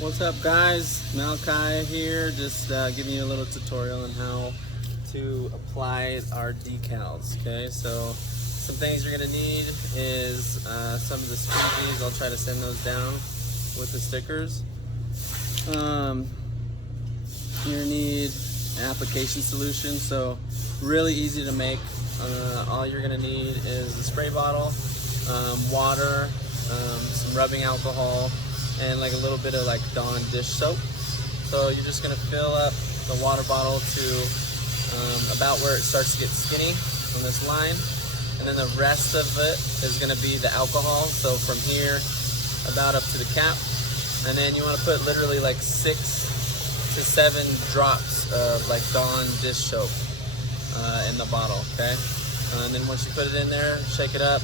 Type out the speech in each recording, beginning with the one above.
What's up guys, Malachi here, just giving you a little tutorial on how to apply our decals. Okay, so some things you're going to need is some of the squeegees. I'll try to send those down with the stickers. You're going to need an application solution, so really easy to make. All you're going to need is a spray bottle, water, some rubbing alcohol, and like a little bit of like Dawn dish soap. So you're just gonna fill up the water bottle to about where it starts to get skinny on this line, and then the rest of it is gonna be the alcohol. So from here about up to the cap, and then you want to put literally like 6 to 7 drops of like Dawn dish soap in the bottle. Okay, and then once you put it in there, shake it up,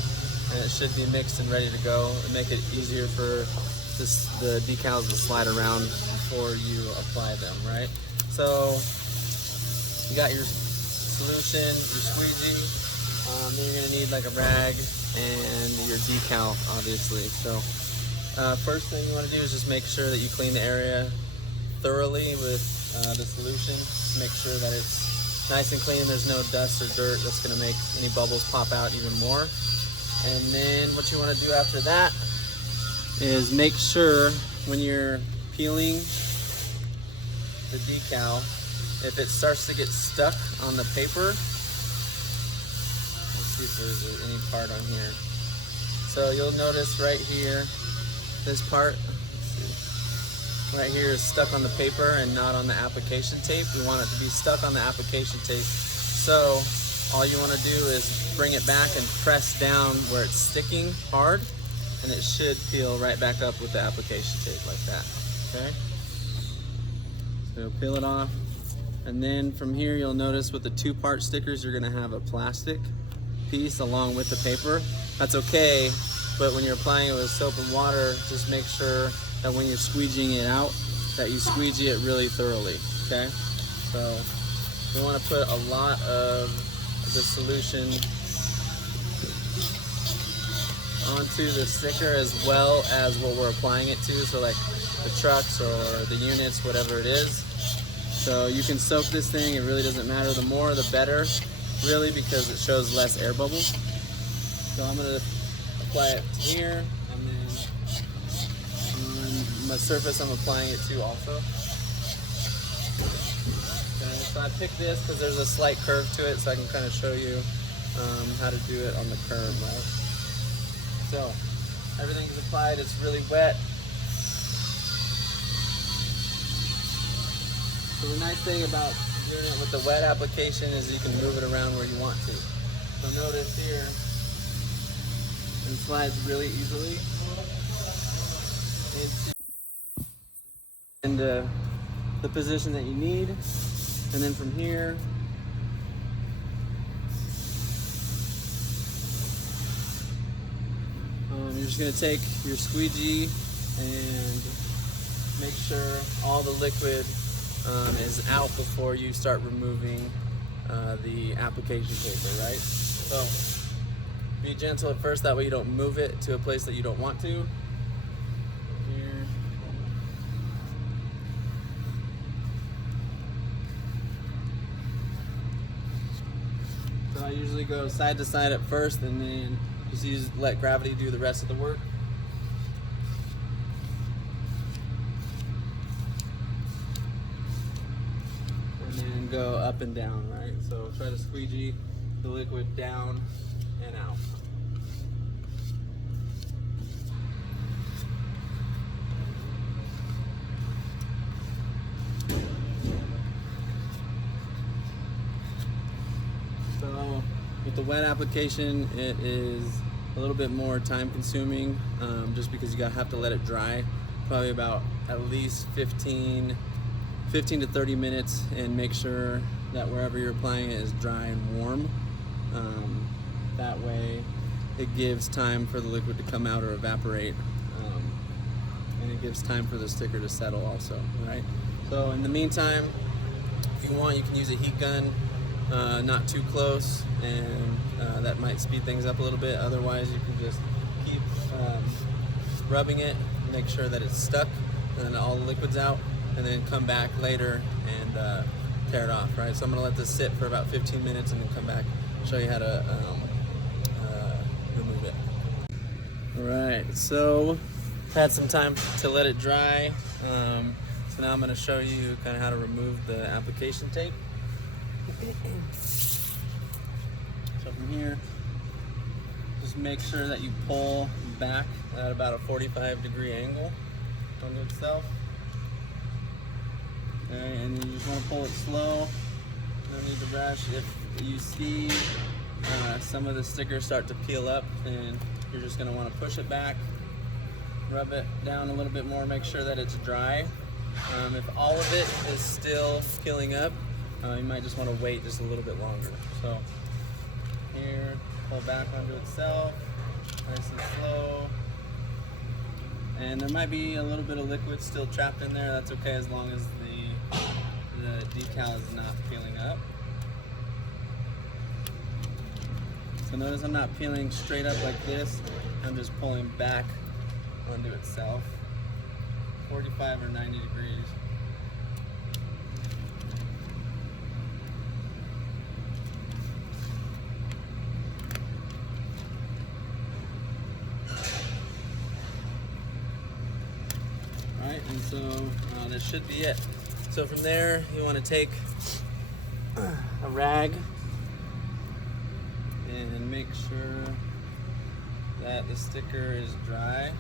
and it should be mixed and ready to go, and make it easier for the decals to slide around before you apply them, right? So you got your solution, your squeegee, then you're gonna need like a rag and your decal, obviously. So first thing you wanna do is just make sure that you clean the area thoroughly with the solution. Make sure that it's nice and clean, there's no dust or dirt that's gonna make any bubbles pop out even more. And then what you wanna do after that is make sure when you're peeling the decal, if it starts to get stuck on the paper, let's see if there's any part on here. So you'll notice right here, this part, right here is stuck on the paper and not on the application tape. We want it to be stuck on the application tape. So all you want to do is bring it back and press down where it's sticking hard, and it should peel right back up with the application tape like that. Okay, so peel it off, and then from here you'll notice with the 2-part stickers you're going to have a plastic piece along with the paper. That's okay, but when you're applying it with soap and water, just make sure that when you're squeegeeing it out, that you squeegee it really thoroughly. Okay, so we want to put a lot of the solution onto the sticker as well as what we're applying it to, so like the trucks or the units, whatever it is. So you can soak this thing, it really doesn't matter. The more the better, really, because it shows less air bubbles. So I'm going to apply it here, and then on my surface I'm applying it to also. Okay, so I picked this because there's a slight curve to it, so I can kind of show you how to do it on the curve, right? So everything is applied, it's really wet. So the nice thing about doing it with the wet application is you can move it around where you want to. So notice here, it slides really easily into the position that you need. And then from here, you're just going to take your squeegee and make sure all the liquid is out before you start removing the application paper, right? So be gentle at first, that way you don't move it to a place that you don't want to. Here. So I usually go side to side at first, and then just let gravity do the rest of the work. And then go up and down, right? So try to squeegee the liquid down and out. So with the wet application, it is a little bit more time consuming, just because you have to let it dry, probably about at least 15 to 30 minutes, and make sure that wherever you're applying it is dry and warm. That way it gives time for the liquid to come out or evaporate, and it gives time for the sticker to settle also, right? So in the meantime, if you want, you can use a heat gun, not too close, and that might speed things up a little bit. Otherwise, you can just keep rubbing it, make sure that it's stuck and then all the liquid's out, and then come back later and tear it off, right? So I'm gonna let this sit for about 15 minutes and then come back, show you how to remove it. All right, so had some time to let it dry. So now I'm gonna show you kind of how to remove the application tape. So from here, just make sure that you pull back at about a 45-degree angle onto itself. Okay, and you just want to pull it slow. No need to rush. If you see some of the stickers start to peel up, then you're just going to want to push it back, rub it down a little bit more, make sure that it's dry. If all of it is still peeling up, you might just want to wait just a little bit longer. So here, pull back onto itself, nice and slow. And there might be a little bit of liquid still trapped in there. That's okay as long as the decal is not peeling up. So notice I'm not peeling straight up like this. I'm just pulling back onto itself. 45 or 90 degrees. Alright, and so that should be it. So from there, you want to take a rag and make sure that the sticker is dry.